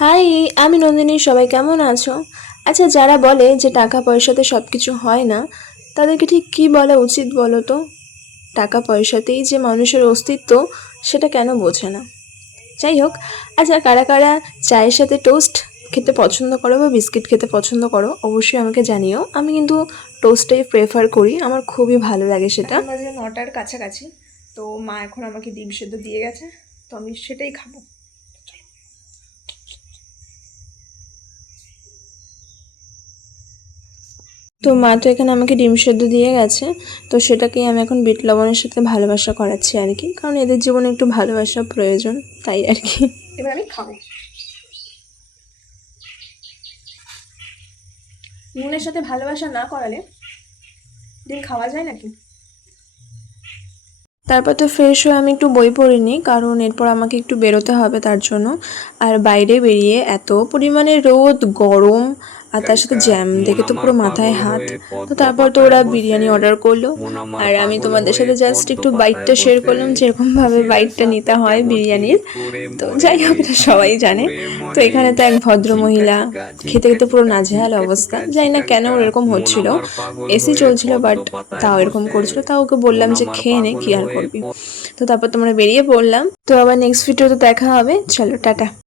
High, আমি নন্দিনী। সবাই কেমন আছো? আচ্ছা, যারা বলে যে টাকা পয়সাতে সব কিছু হয় না, তাদেরকে ঠিক কী বলা উচিত বলো তো? টাকা পয়সাতেই যে মানুষের অস্তিত্ব, সেটা কেন বোঝে না? যাই হোক, আচ্ছা, কারা কারা চায়ের সাথে টোস্ট খেতে পছন্দ করো বা বিস্কিট খেতে পছন্দ করো অবশ্যই আমাকে জানিও। আমি কিন্তু টোস্টটাই প্রেফার করি, আমার খুবই ভালো লাগে সেটা। বাজে 9টার কাছাকাছি। তো মা এখন আমাকে ডিম সেদ্ধ দিয়ে গেছে, তো আমি সেটাই খাবো। তো মা তো এখানে আমাকে ডিম সেদ্ধ দিয়ে গেছে, তো সেটাকেই আমি এখন বিট লবণের সাথে ভালোবাসা করাচ্ছি আর কি, কারণ এদের জীবনে একটু ভালোবাসা প্রয়োজন, তাই আর কি। এবার আমি খাবো। নুনের সাথে ভালোবাসা না করালে ডিম খাওয়া যায় নাকি? তারপর তো ফ্রেশ হয়ে আমি একটু বই পড়ে নিই, কারণ এরপর আমাকে একটু বেরোতে হবে তার জন্য। আর বাইরে বেরিয়ে এত পরিমাণে রোদ, গরম, আর তার সাথে জ্যাম দেখে তো পুরো মাথায় হাত। তো তারপর তো ওরা বিরিয়ানি অর্ডার করলো, আর আমি তোমাদের সাথে জাস্ট একটু বাইটটা শেয়ার করলাম, যেরকমভাবে বাইটটা নিতে হয় বিরিয়ানির। তো যাই হোক, এটা সবাই জানে। তো এখানে তো এক ভদ্র মহিলা খেতে খেতে পুরো নাজেহাল অবস্থা, জানি না কেন ওর এরকম হচ্ছিল। এসি চলছিল, বাট তাও এরকম করছিল। তাও ওকে বললাম যে খেয়ে নে, কি আর করবি। তো তারপর তোমরা বেরিয়ে পড়লাম। তো আবার নেক্সট ভিডিওতে দেখা হবে, চলো টাটা।